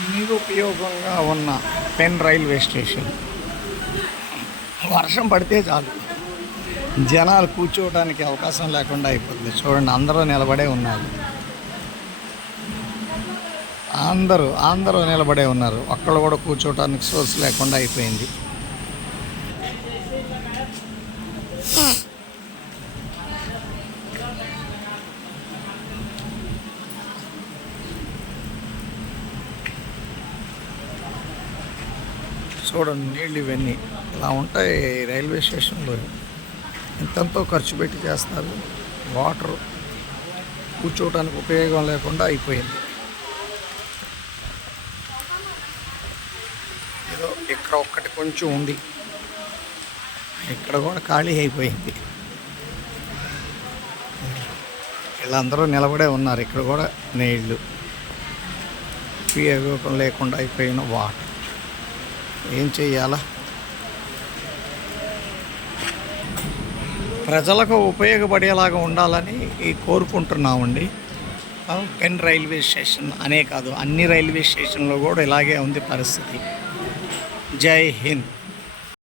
నిరుపయోగంగా ఉన్న pen railway station. వర్షం పడితే చాలు. జనాలు కూర్చోవడానికి అవకాశం లేకుండా అయిపోతుంది. చూడండి అందరూ నిలబడే ఉన్నారు. అందరూ అందరూ నిలబడే ఉన్నారు. ఒక్కళ్ళు కూడా కూర్చోవడానికి సోర్స్ లేకుండా అయిపోయింది. చూడండి నీళ్ళు ఇవన్నీ ఇలా ఉంటాయి రైల్వే స్టేషన్లో. ఎంతంతో ఖర్చు పెట్టి చేస్తారు వాటర్ కూర్చోవడానికి ఉపయోగం లేకుండా అయిపోయింది. ఏదో ఇక్కడ ఒక్కటి కొంచెం ఉంది. ఇక్కడ కూడా ఖాళీ అయిపోయింది. వీళ్ళందరూ నిలబడే ఉన్నారు. ఇక్కడ కూడా నీళ్ళు ఉపయోగం లేకుండా అయిపోయిన వాటర్. ఏం చెయ్యాలా? ప్రజలకు ఉపయోగపడేలాగా ఉండాలని కోరుకుంటున్నామండి. పెన్ రైల్వే స్టేషన్ అనే కాదు అన్ని రైల్వే స్టేషన్లో కూడా ఇలాగే ఉంది పరిస్థితి. జై హింద్.